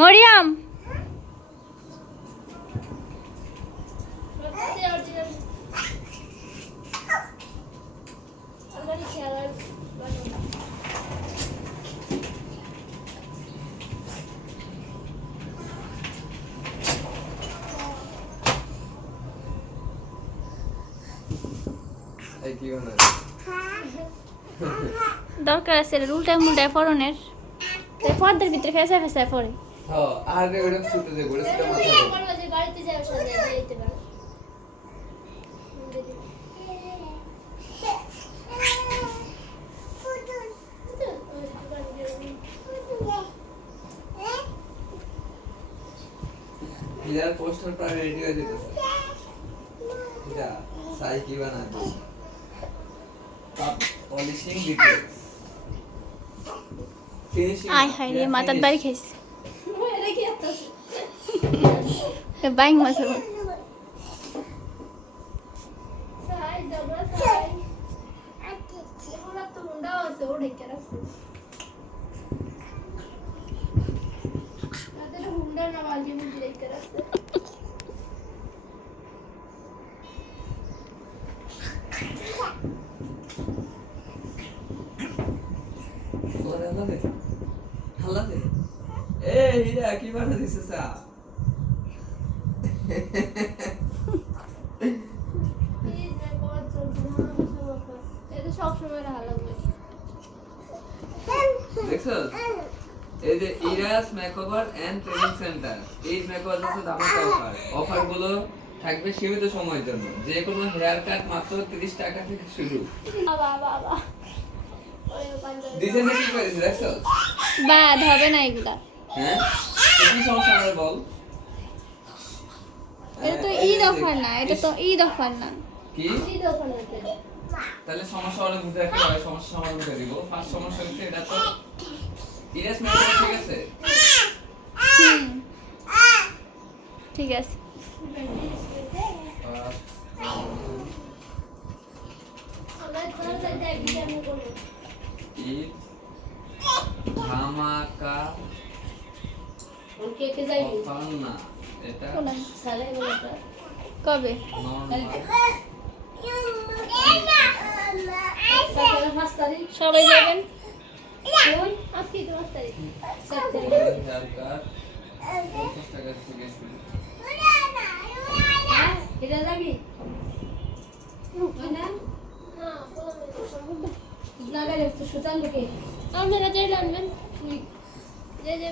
মরিয়াম দরকার আছে উল্টায় মুল্টায় ফরনের পর্দার ভিতরে ফেসা ফেসা পড়ে আরে ওটা ছুটে দে বলে সেটা মাথা বাড়িতে যাও সাথে যেতে পারো ইদার পোস্টার প্রায় রেডি হয়ে যেতেছে এটা সাই কি বানাবে পলিশিং ডিটেইলস ফিনিশিং আয় হায় রে মাথার বাড়ি খাইছে এটা কি আসছে বাইং মাছ সাই জবরা সাই এগুলা তো মুন্ডা আছে ও ঢেকে রাখছে তাদের হুন্ডা না বাজি মুজি ঢেকে রাখছে ওরে আল্লাহ রে এ হীরা কি বানা দিছে সা এই যে কত চলছে না সমস্যা এটা সব সময় রাখা লাগবে দেখছো এই যে ইরাস মেকওভার এন্ড ট্রেনিং সেন্টার এই মেকওভার হচ্ছে দামি অফার গুলো থাকবে সীমিত সময়ের জন্য যে কোনো হেয়ার কাট মাত্র 30 টাকা থেকে শুরু বাবা বাবা ওই পাঞ্জাবি ডিজাইন কি করেছে দেখছো বাদ হবে না এগুলা হ্যাঁ তো কি সমস্যা হবে বল এটা তো ঈদ অফার না এটা তো ঈদ অফার না কি কি দোকান আছে তাহলে সমস্যা হলে বুঝে রাখতে হবে সমস্যা সমাধান করে দিব ফার্স্ট সমস্যা হচ্ছে এটা তো ইরাস মেকওভার ঠিক আছে হুম ঠিক আছে আমরা কোন জায়গায় বিয়ে করব ঈদ ধামাকা ওকে কে যাইবি অফার না এটা শোনান সালে বলটা কবে নরমাল সালে 5 তারিখ সবাই যাবেন কোন আজকে তো 5 তারিখ 7 তারিখ হেয়ার কাট 50 টাকা থেকে শুরু এটা যাবি না হ্যাঁ বলো না গেলে তো সুতান লোকে আপনারা চাইলে আনবেন তুই যে যে